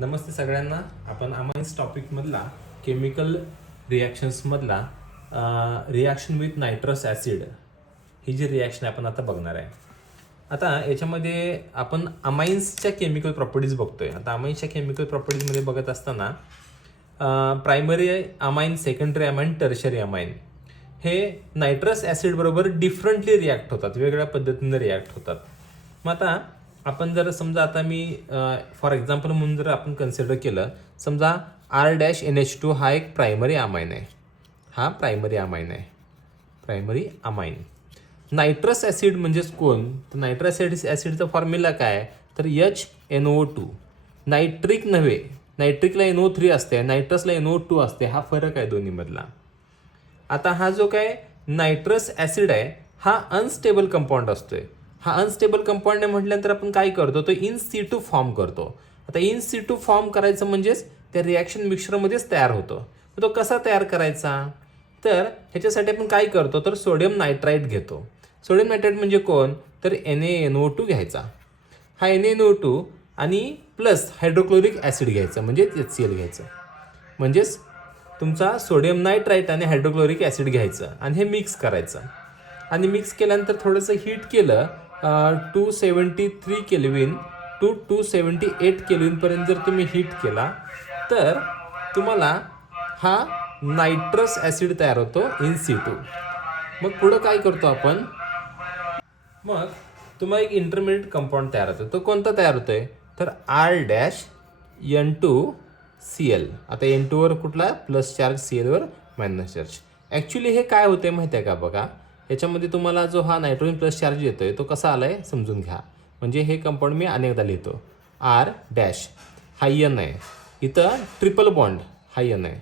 नमस्ते सगळ्यांना. आपण अमाइन्स टॉपिकमधला केमिकल रिॲक्शन्समधला रिॲक्शन विथ नायट्रस ॲसिड ही जी रिॲक्शन आपण आता बघणार आहे. आता याच्यामध्ये आपण अमाइन्सच्या केमिकल प्रॉपर्टीज बघतोय. आता अमाइन्सच्या केमिकल प्रॉपर्टीजमध्ये बघत असताना primary amine, secondary amine, tertiary amine हे नायट्रस ॲसिड बरोबर डिफरंटली रिॲक्ट होतात, वेगळ्या पद्धतीने रिॲक्ट होतात. मग आता आपण जर समजा आता मी फॉर एक्झाम्पल म्हणून जर आपण कन्सिडर केलं, समजा R-NH2 हा एक प्रायमरी अमाइन आहे, हा प्रायमरी अमाइन आहे, प्रायमरी अमाइन. नायट्रस ॲसिड म्हणजेच कोण? तर नायट्रस ॲसिडचा फॉर्म्युला काय आहे? तर HNO2. नायट्रिक नव्हे, नायट्रिकला NO3 असते, नायट्रसला NO2 असते. हा फरक आहे दोन्हीमधला. आता हा जो काय नायट्रस ॲसिड आहे हा अनस्टेबल कंपाऊंड असतोय. हा अनस्टेबल कंपाऊंड आहे म्हटल्यानंतर आपण काय करतो, तो इन सिटू फॉर्म करतो. आता इन सिटू फॉर्म करायचं म्हणजेच त्या रिॲक्शन मिक्सचरमध्येच तयार होतो. तो कसा तयार करायचा? तर ह्याच्यासाठी आपण काय करतो, तर सोडियम नायट्राईट घेतो. सोडियम नायट्राईट म्हणजे कोण? तर NaNO2 घ्यायचा. हा NaNO2 आणि प्लस हायड्रोक्लोरिक ॲसिड घ्यायचा, म्हणजे HCl घ्यायचं. म्हणजेच तुमचा सोडियम नायट्राईट आणि हायड्रोक्लोरिक ॲसिड घ्यायचं आणि हे मिक्स करायचं. आणि मिक्स केल्यानंतर थोडंसं हीट केलं, 273 केल्विन टू 278 केल्विनपर्यंत जर तुम्ही हीट केला तर तुम्हाला हा नायट्रस ॲसिड तयार होतो इन सिटू. मग पुढं काय करतो आपण, मग तुम्हाला एक इंटरमिडिएट कंपाऊंड तयार होतो. तो कोणता तयार होतोय? तर R-N2Cl. आता N2 वर कुठला प्लस चार्ज, Cl वर मायनस चार्ज. ॲक्च्युली हे काय होते माहिती आहे का? बघा, याच्यामध्ये तुम्हाला जो हा नायट्रोजन प्लस चार्ज येतोय तो कसा आलाय समजून घ्या. म्हणजे हे कंपाऊंड मी अनेकदा लिहितो. R- हा N आहे, इथं ट्रिपल बॉन्ड हा N आहे.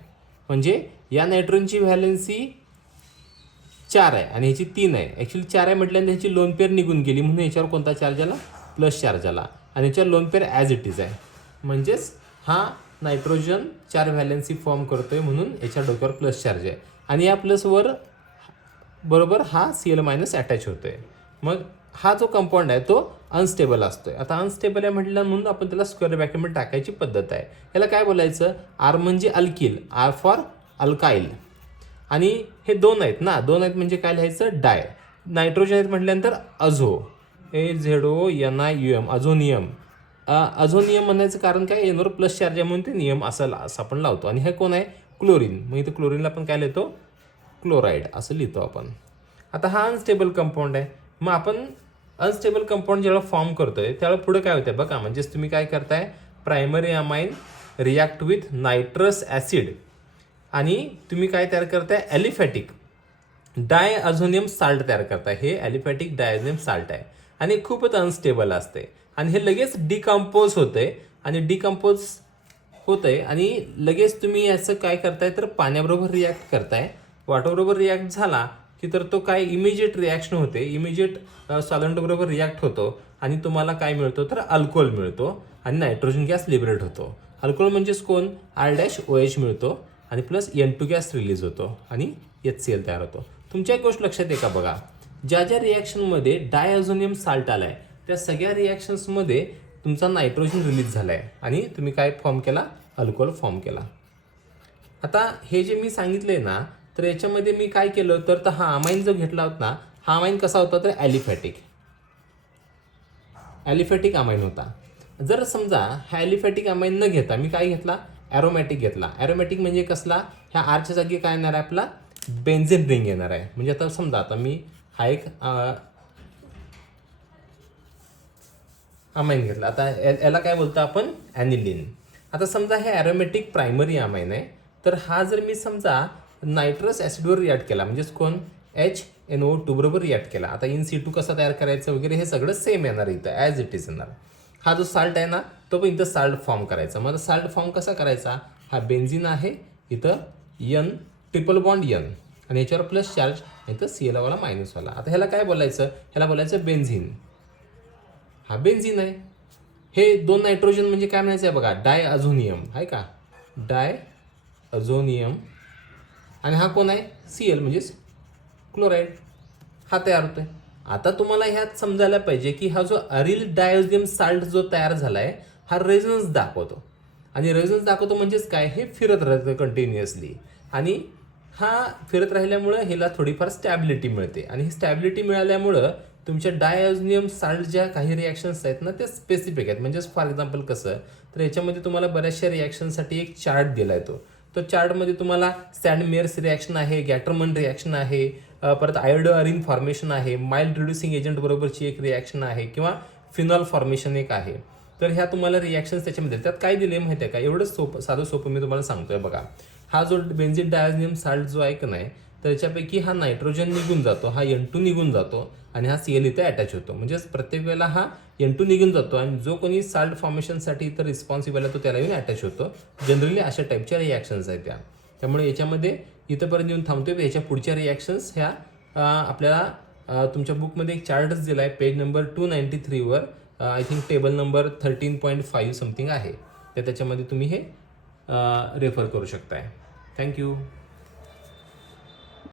म्हणजे या नायट्रोजनची व्हॅलेन्सी 4 आहे आणि ह्याची 3 आहे. ॲक्च्युली 4 आहे म्हटल्यानंतर ह्याची लोन पेअर निघून गेली, म्हणून याच्यावर कोणता चार्ज आला? प्लस चार्ज आला. आणि याच्यावर lone pair as it is आहे. म्हणजेच हा नायट्रोजन 4 व्हॅलेन्सी फॉर्म करतोय, म्हणून याच्या डोक्यावर प्लस चार्ज आहे. आणि या प्लसवर बरोबर हा Cl मायनस अटॅच होतोय. मग हा जो कंपाऊंड आहे तो अनस्टेबल असतोय. आता अनस्टेबल आहे म्हटलं म्हणून आपण त्याला स्क्वेअर ब्रॅकेटमध्ये टाकायची पद्धत आहे. याला काय बोलायचं? R म्हणजे अल्किल, R फॉर अल्काईल. आणि हे दोन आहेत ना, दोन आहेत म्हणजे काय लिहायचं? डाय. नायट्रोजन आहेत म्हटल्यानंतर अझो, AZONIUM, अझोनियम. अझोनियम म्हणायचं कारण काय? एनवर प्लस चार्ज आहे म्हणून ते नियम असं आपण लावतो. आणि हे कोण आहे? क्लोरीन. मग इथं क्लोरीनला आपण काय लिहितो? क्लोराईड असं लिहितो आपण. आता हा अनस्टेबल कंपाऊंड आहे. मग आपण अनस्टेबल कंपाऊंड जेव्हा फॉर्म करतोय त्यावेळेला पुढे काय होतं बघा. म्हणजेच तुम्ही काय करताय, primary amine react with nitrous acid आणि तुम्ही काय तयार करताय? ॲलिफॅटिक डायअझोनियम साल्ट तयार करताय. हे ॲलिफॅटिक डायअझोनियम साल्ट आहे आणि खूपच अनस्टेबल असते आणि हे लगेच डिकम्पोज होतंय आणि डिकम्पोज होतंय आणि लगेच तुम्ही याचं काय करताय, तर पाण्याबरोबर रिॲक्ट करताय. वॉटरबरोबर रिॲक्ट झाला की तर तो काय इमिजिएट रिॲक्शन होते, इमिजिएट सॉलंटबरोबर रिॲक्ट होतो आणि तुम्हाला काय मिळतो, तर अल्कोहोल मिळतो आणि नायट्रोजन गॅस लिबरेट होतो. अल्कोहोल म्हणजेच कोण? R-OH मिळतो आणि प्लस N2 गॅस रिलीज होतो आणि HCl तयार होतो. तुमच्या एक गोष्ट लक्षात आहे का? बघा, ज्या ज्या रिॲक्शनमध्ये डायअझोनियम साल्ट आलाय त्या सगळ्या रिॲक्शन्समध्ये तुमचा नायट्रोजन रिलीज झालाय आणि तुम्ही काय फॉर्म केला? अल्कोहोल फॉर्म केला. आता हे जे मी सांगितलंय ना, तर याच्यामध्ये मी काय केलं, तर हा अमाइन जो घेतला होता ना, हा अमाइन कसा होता? तर ॲलिफॅटिक अमाइन होता. जर समजा हा ॲलिफॅटिक अमाइन न घेता मी काय घेतला? ॲरोमॅटिक घेतला. ॲरोमॅटिक म्हणजे कसला? ह्या आरच्या जागी काय येणार आहे? आपला बेन्झीन रिंग येणार आहे. म्हणजे आता समजा आता मी हा एक अमाइन घेतला. आता याला काय बोलतो आपण? ॲनिलीन. आता समजा हे ॲरोमॅटिक प्रायमरी अमाइन आहे. तर हा जर मी समजा नायट्रस ॲसिडवर रिॲक्ट केला, म्हणजेच कोण? HNO2 बरोबर रिॲक्ट केला. आता इन सिटू कसा तयार करायचं वगैरे हे सगळं सेम येणार इथं, ॲज इट इज येणार. हा जो साल्ट आहे ना, तो पण इथं साल्ट फॉर्म करायचा. मग साल्ट फॉर्म कसा करायचा? हा बेन्झीन आहे, इथं N ट्रिपल बॉन्ड N आणि याच्यावर प्लस चार्ज, इथं Cl वाला मायनस वाला. आता ह्याला काय बोलायचं? ह्याला बोलायचं बेन्झीन. हा बेन्झीन आहे. हे दोन नायट्रोजन म्हणजे काय म्हणायचं आहे बघा? डायअझोनियम आहे का? डायअझोनियम. आणि हा कोण आहे? Cl म्हणजेच क्लोराईड. हा तयार होतोय. आता तुम्हाला ह्यात समजायला पाहिजे की हा जो अरिल डायझोनियम साल्ट जो तयार झालाय हा रेझोनन्स दाखवतो. आणि रेझोनन्स दाखवतो म्हणजेच काय, हे फिरत राहतं कंटिन्युअसली आणि हा फिरत राहिल्यामुळं ह्याला थोडीफार स्टॅबिलिटी मिळते आणि ही स्टॅबिलिटी मिळाल्यामुळं तुमच्या डायॲझोनियम साल्ट ज्या काही रिॲक्शन्स आहेत ना, ते स्पेसिफिक आहेत. म्हणजेच फॉर एक्झाम्पल कसं, तर याच्यामध्ये तुम्हाला बऱ्याचशा रिॲक्शनसाठी एक चार्ट दिला आहे. तो चार्टमध्ये तुम्हाला सँडमेअर्स रिॲक्शन आहे, गॅटरमन रिॲक्शन आहे, परत आयोडोअरिन फॉर्मेशन आहे, माइल्ड रिड्युसिंग एजंट बरोबरची एक रिॲक्शन आहे किंवा फिनॉल फॉर्मेशन एक आहे. तर ह्या तुम्हाला रिॲक्शन्स त्याच्यामध्ये त्यात काय दिले माहिती आहे का, एवढंच साधं सोपं मी तुम्हाला सांगतोय बघा. हा जो बेन्झीन डायझोनियम साल्ट जो आहे का नाही, तर याच्यापैकी हा नायट्रोजन निघून जातो, हा N2 निघून जातो आणि हा Cl इथे अटॅच होतो. म्हणजेच प्रत्येक वेळेला हा N2 निघून जातो आणि जो कोणी साल्ट फॉर्मेशनसाठी इथं रिस्पॉन्सिबल आहे तो त्याला येऊन अटॅच होतो. जनरली अशा टाईपच्या रिॲक्शन्स आहेत त्या. त्यामुळे याच्यामध्ये इथंपर्यंत येऊन थांबतोय. याच्या पुढच्या रिॲक्शन्स ह्या आपल्याला तुमच्या बुकमध्ये एक चार्टच दिला आहे पेज नंबर 293वर. I think table number 13.5 something आहे. तर त्याच्यामध्ये तुम्ही हे रेफर करू शकताय. थँक्यू.